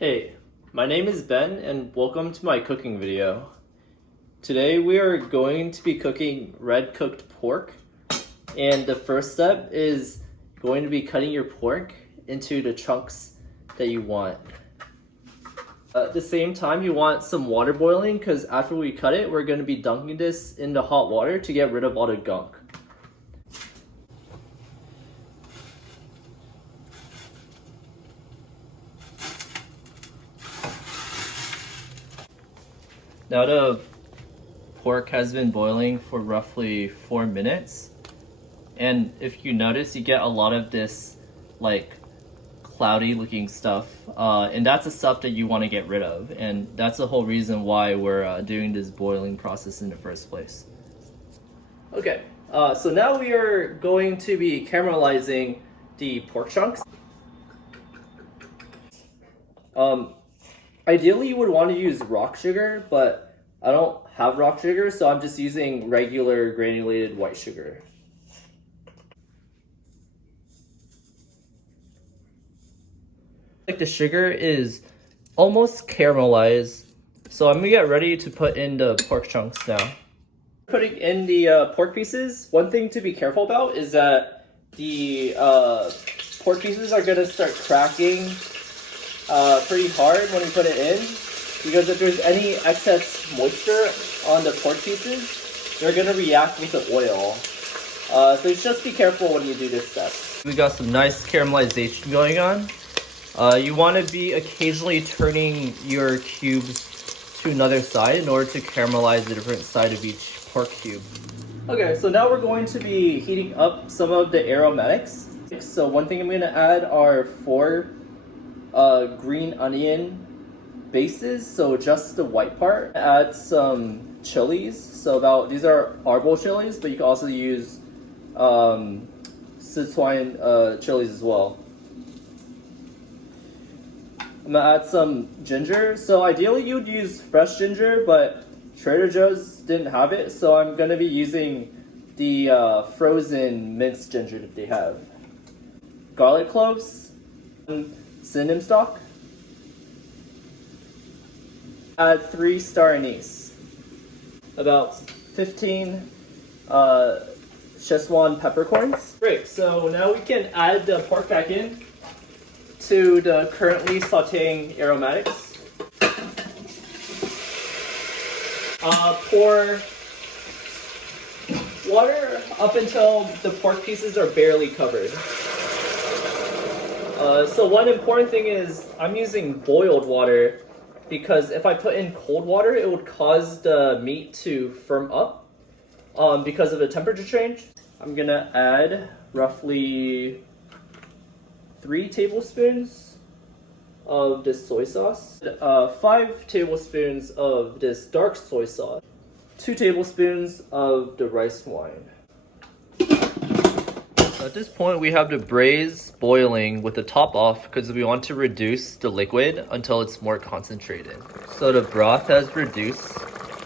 Hey, my name is Ben and welcome to my cooking video. Today we are going to be cooking red cooked pork, and the first step is going to be cutting your pork into the chunks that you want. At the same time, you want some water boiling because after we cut it, we're going to be dunking this into hot water to get rid of all the gunk. Now the pork has been boiling for roughly 4 minutes, and if you notice, you get a lot of this like cloudy looking stuff, and that's the stuff that you want to get rid of, and that's the whole reason why we're doing this boiling process in the first place. Okay, so now we are going to be caramelizing the pork chunks. Ideally, you would want to use rock sugar, but I don't have rock sugar, so I'm just using regular granulated white sugar. Like the sugar is almost caramelized, so I'm gonna get ready to put in the pork chunks now. Putting in the pork pieces, one thing to be careful about is that the pork pieces are gonna start cracking pretty hard when you put it in, because if there's any excess moisture on the pork pieces, they're gonna react with the oil. So just be careful when you do this step. We got some nice caramelization going on. You want to be occasionally turning your cubes to another side in order to caramelize the different side of each pork cube. Okay, so now we're going to be heating up some of the aromatics. So one thing I'm going to add are 4 green onion bases, so just the white part. Add some chilies, so these are arbol chilies, but you can also use Sichuan chilies as well. I'm gonna add some ginger. So ideally you'd use fresh ginger, but Trader Joe's didn't have it, so I'm gonna be using the frozen minced ginger that they have. Garlic cloves, cinnamon stock. Add 3 star anise. About 15 Szechuan peppercorns. Great, so now we can add the pork back in to the currently sauteing aromatics. Pour water up until the pork pieces are barely covered. So one important thing is I'm using boiled water, because if I put in cold water, it would cause the meat to firm up because of the temperature change. I'm gonna add roughly 3 tablespoons of this soy sauce, 5 tablespoons of this dark soy sauce, 2 tablespoons of the rice wine. At this point, we have the braise boiling with the top off because we want to reduce the liquid until it's more concentrated. So the broth has reduced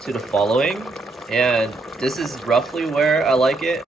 to the following, and this is roughly where I like it.